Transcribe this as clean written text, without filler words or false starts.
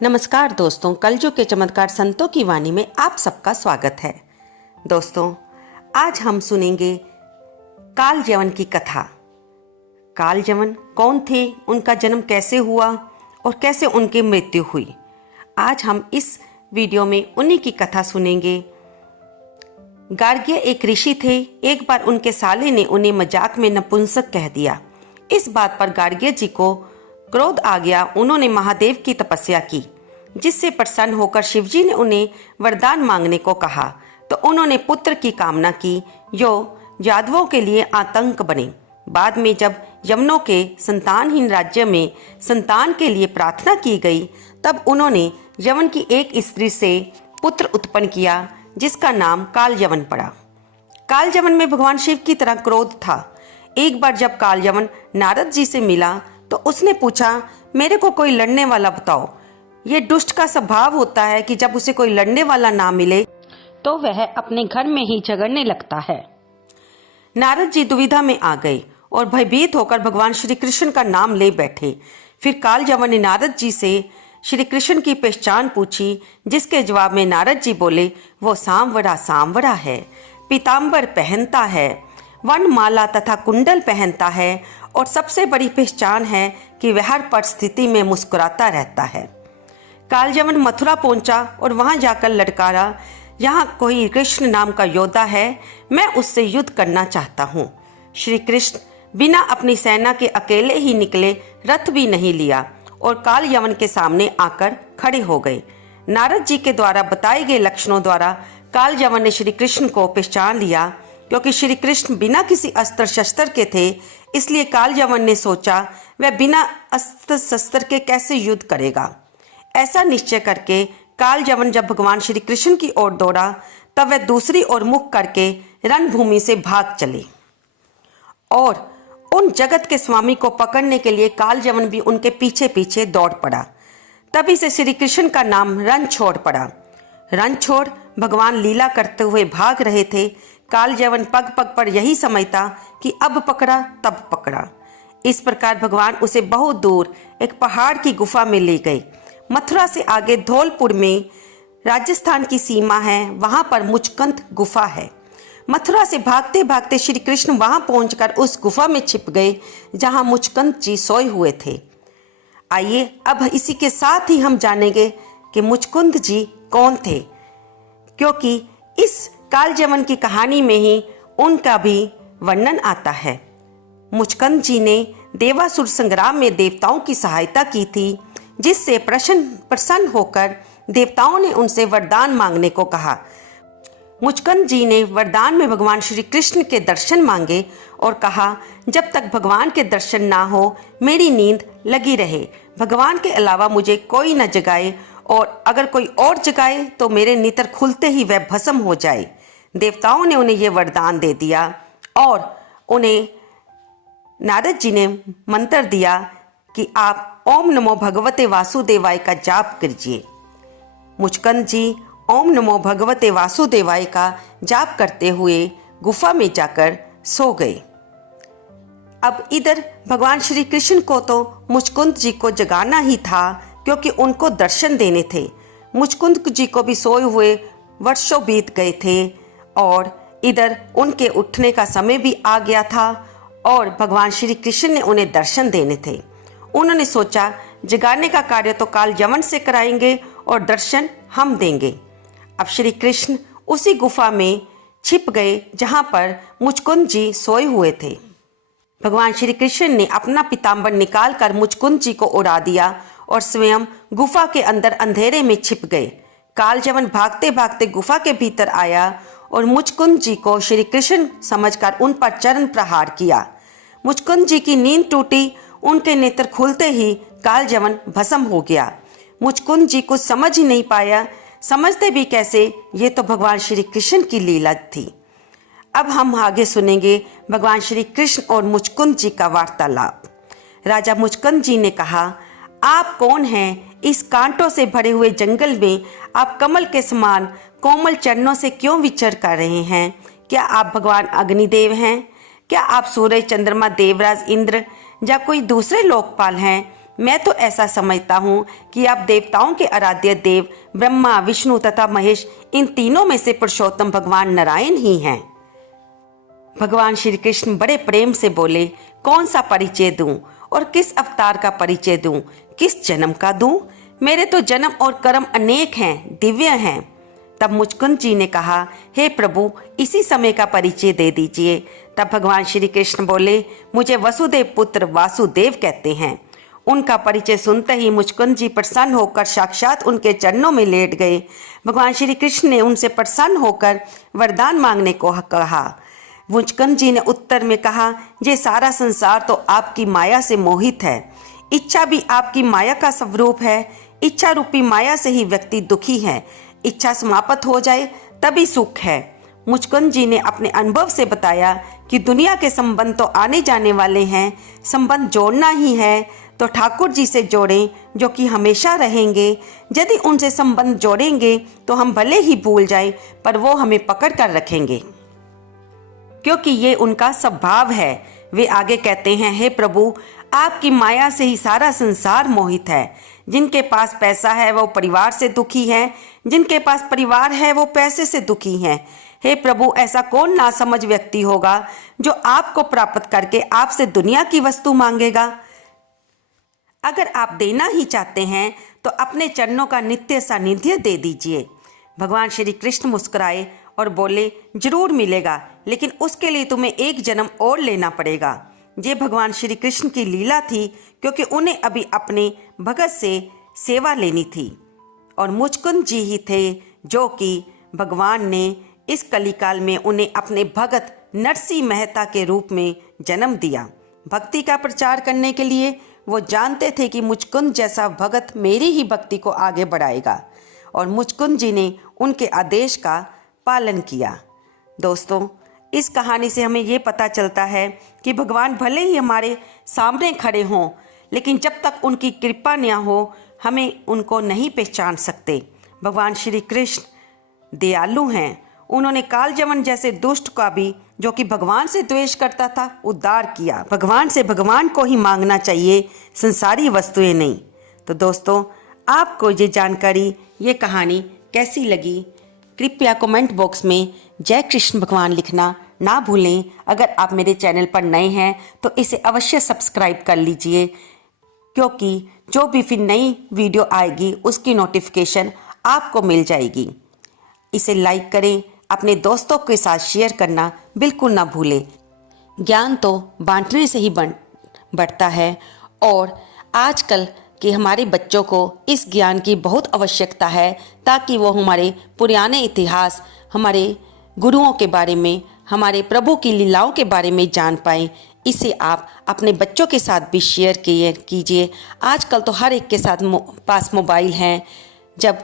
नमस्कार दोस्तों, कलयुग के चमत्कार संतों की वाणी में आप सबका स्वागत है। दोस्तों, आज हम सुनेंगे कालजवन की कथा। कालजवन कौन थे, उनका जन्म कैसे हुआ और कैसे उनकी मृत्यु हुई, आज हम इस वीडियो में उन्हीं की कथा सुनेंगे। गार्ग्य एक ऋषि थे। एक बार उनके साले ने उन्हें मजाक में नपुंसक कह दिया। इस बात पर गार्ग्य जी को क्रोध आ गया। उन्होंने महादेव की तपस्या की, जिससे प्रसन्न होकर शिवजी ने उन्हें वरदान मांगने को कहा। तो उन्होंने पुत्र की कामना की, जो यादवों के लिए आतंक बने। बाद में जब यमनों के संतानहीन राज्य में संतान के लिए प्रार्थना की गई, तब उन्होंने यवन की एक स्त्री से पुत्र उत्पन्न किया, जिसका नाम कालयवन पड़ा। कालयवन में भगवान शिव की तरह क्रोध था। एक बार जब कालयवन नारद जी से मिला तो उसने पूछा, मेरे को कोई लड़ने वाला बताओ। ये दुष्ट का स्वभाव होता है कि जब उसे कोई लड़ने वाला ना मिले तो वह अपने घर में ही झगड़ने लगता है। नारद जी दुविधा में आ गए और भयभीत होकर भगवान श्री कृष्ण का नाम ले बैठे। फिर कालयवन ने नारद जी से श्री कृष्ण की पहचान पूछी, जिसके जवाब में नारद जी बोले, वो सांवरा सांवरा है, पीताम्बर पहनता है, वनमाला तथा कुंडल पहनता है, और सबसे बड़ी पहचान है कि वह हर परिस्थिति में मुस्कुराता रहता है। कालयवन मथुरा पहुंचा और वहां जाकर लड़कारा, यहाँ कोई कृष्ण नाम का योद्धा है, मैं उससे युद्ध करना चाहता हूँ। श्री कृष्ण बिना अपनी सेना के अकेले ही निकले, रथ भी नहीं लिया, और कालयवन के सामने आकर खड़े हो गए। नारद जी के द्वारा बताए गए लक्षणों द्वारा कालयवन ने श्री कृष्ण को पहचान लिया। क्योंकि श्री कृष्ण बिना किसी अस्त्र शस्त्र के थे, इसलिए कालयवन ने सोचा वह बिना अस्त्र शस्त्र के कैसे युद्ध करेगा। ऐसा निश्चय करके कालयवन जब भगवान श्री कृष्ण की ओर दौड़ा, तब वह दूसरी ओर मुख करके रणभूमि से भाग चले, और उन जगत के स्वामी को पकड़ने के लिए कालयवन भी उनके पीछे पीछे दौड़ पड़ा। तभी से श्री कृष्ण का नाम रणछोड़ पड़ा। रणछोड़ भगवान लीला करते हुए भाग रहे थे। कालयवन पग पग पर यही समझता कि अब पकड़ा तब पकड़ा। इस प्रकार भगवान उसे बहुत दूर एक पहाड़ की गुफा में ले गए। मथुरा से आगे धौलपुर में राजस्थान की सीमा है, वहां पर मुचकंद गुफा है। मथुरा से भागते भागते श्री कृष्ण वहां पहुंचकर उस गुफा में छिप गए, जहां मुचकंद जी सोए हुए थे। आइए अब इसी के साथ ही हम जानेंगे कि मुचकुंद जी कौन थे, क्योंकि इस कालयवन की कहानी में ही उनका भी वर्णन आता है। मुचकुंद जी ने देवासुर संग्राम में देवताओं की सहायता की थी, जिससे प्रसन्न होकर देवताओं ने उनसे वरदान मांगने को कहा। मुचकुंद जी ने वरदान में भगवान श्री कृष्ण के दर्शन मांगे और कहा, जब तक भगवान के दर्शन ना हो मेरी नींद लगी रहे, भगवान के अलावा मुझे कोई न जगाए, और अगर कोई और जगाए तो मेरे नेत्र खुलते ही वह भस्म हो जाए। देवताओं ने उन्हें यह वरदान दे दिया और उन्हें नारद जी ने मंत्र दिया कि आप ओम नमो भगवते वासुदेवाय का जाप कीजिए। मुचकुंद जी ओम नमो भगवते वासुदेवाय का जाप करते हुए गुफा में जाकर सो गए। अब इधर भगवान श्री कृष्ण को तो मुचकुंद जी को जगाना ही था, क्योंकि उनको दर्शन देने थे। मुचकुंद जी को भी सोए हुए वर्षों बीत गए थे, और इधर उनके उठने का समय भी आ गया था, और भगवान श्री कृष्ण ने उन्हें दर्शन देने थे। उन्होंने सोचा जगाने का कार्य तो कालयवन से कराएंगे और दर्शन हम देंगे। अब श्री कृष्ण उसी गुफा में छिप गए जहां पर मुचकुंद जी सोए हुए थे। भगवान श्री कृष्ण ने अपना पीताम्बर निकालकर मुचकुंद जी को उड़ा दिया और स्वयं गुफा के अंदर अंधेरे में छिप गए। कालयवन भागते भागते गुफा के भीतर आया और मुचकुंद जी को श्री कृष्ण समझकर उन पर चरण प्रहार किया। मुचकुंद जी की नींद टूटी, उनके नेत्र खुलते ही कालयवन भस्म हो गया। मुचकुंद जी कुछ समझ ही नहीं पाया, समझते भी कैसे, ये तो भगवान श्री कृष्ण की लीला थी। अब हम आगे सुनेंगे भगवान श्री कृष्ण और मुचकुंद जी का वार्तालाप। राजा मुचकुंद जी ने कहा, आप कौन हैं? इस कांटों से भरे हुए जंगल में आप कमल के समान कोमल चरणों से क्यों विचर कर रहे हैं? क्या आप भगवान अग्निदेव हैं? क्या आप सूरज, चंद्रमा, देवराज इंद्र या कोई दूसरे लोकपाल हैं? मैं तो ऐसा समझता हूँ कि आप देवताओं के आराध्य देव ब्रह्मा, विष्णु तथा महेश, इन तीनों में से पुरुषोत्तम भगवान नारायण ही हैं। भगवान श्री कृष्ण बड़े प्रेम से बोले, कौन सा परिचय दूं और किस अवतार का परिचय दूं, किस जन्म का दूं? मेरे तो जन्म और कर्म अनेक हैं, दिव्य हैं। तब मुचकुंद जी ने कहा, हे प्रभु, इसी समय का परिचय दे दीजिए। तब भगवान श्री कृष्ण बोले, मुझे वसुदेव पुत्र वासुदेव कहते हैं। उनका परिचय सुनते ही मुचकुंद जी प्रसन्न होकर साक्षात उनके चरणों में लेट गए। भगवान श्री कृष्ण ने उनसे प्रसन्न होकर वरदान मांगने को कहा। मुचकुंद जी ने उत्तर में कहा, ये सारा संसार तो आपकी माया से मोहित है। इच्छा भी आपकी माया का स्वरूप है। इच्छा रूपी माया से ही व्यक्ति दुखी है। इच्छा समाप्त हो जाए तभी सुख है। मुचकुंद जी ने अपने अनुभव से बताया कि दुनिया के संबंध तो आने जाने वाले हैं, संबंध जोड़ना ही है तो ठाकुर जी से जोड़ें जो कि हमेशा रहेंगे। यदि उनसे संबंध जोड़ेंगे तो हम भले ही भूल जाएं, पर वो हमें पकड़ कर रखेंगे, क्योंकि ये उनका स्वभाव है। वे आगे कहते हैं, हे प्रभु, आपकी माया से ही सारा संसार मोहित है। जिनके पास पैसा है वो परिवार से दुखी है, जिनके पास परिवार है वो पैसे से दुखी हैं। हे प्रभु, ऐसा कौन नासमझ व्यक्ति होगा जो आपको प्राप्त करके आपसे दुनिया की वस्तु मांगेगा? अगर आप देना ही चाहते हैं तो अपने चरणों का नित्य सानिध्य दे दीजिए। भगवान श्री कृष्ण मुस्कुराए और बोले, जरूर मिलेगा, लेकिन उसके लिए तुम्हें एक जन्म और लेना पड़ेगा। ये भगवान श्री कृष्ण की लीला थी, क्योंकि उन्हें अभी अपने भगत से सेवा लेनी थी और मुचकुंद जी ही थे जो कि भगवान ने इस कलिकाल में उन्हें अपने भगत नरसिंह मेहता के रूप में जन्म दिया। भक्ति का प्रचार करने के लिए वो जानते थे कि मुचकुंद जैसा भगत मेरी ही भक्ति को आगे बढ़ाएगा, और मुचकुंद जी ने उनके आदेश का पालन किया। दोस्तों, इस कहानी से हमें ये पता चलता है कि भगवान भले ही हमारे सामने खड़े हों, लेकिन जब तक उनकी कृपा न हो हमें उनको नहीं पहचान सकते। भगवान श्री कृष्ण दयालु हैं। उन्होंने कालजवन जैसे दुष्ट का भी, जो कि भगवान से द्वेष करता था, उद्धार किया। भगवान से भगवान को ही मांगना चाहिए, संसारी वस्तुएं नहीं। तो दोस्तों, आपको ये जानकारी, ये कहानी कैसी लगी? कृपया कमेंट बॉक्स में जय कृष्ण भगवान लिखना ना भूलें। अगर आप मेरे चैनल पर नए हैं तो इसे अवश्य सब्सक्राइब कर लीजिए, क्योंकि जो भी फिर नई वीडियो आएगी उसकी नोटिफिकेशन आपको मिल जाएगी। इसे लाइक करें, अपने दोस्तों के साथ शेयर करना बिल्कुल ना भूलें। ज्ञान तो बांटने से ही बढ़ता है, और आजकल के हमारे बच्चों को इस ज्ञान की बहुत आवश्यकता है, ताकि वो हमारे पुराने इतिहास, हमारे गुरुओं के बारे में, हमारे प्रभु की लीलाओं के बारे में जान पाएँ। इसे आप अपने बच्चों के साथ भी शेयर कीजिए। आजकल तो हर एक के साथ पास मोबाइल हैं। जब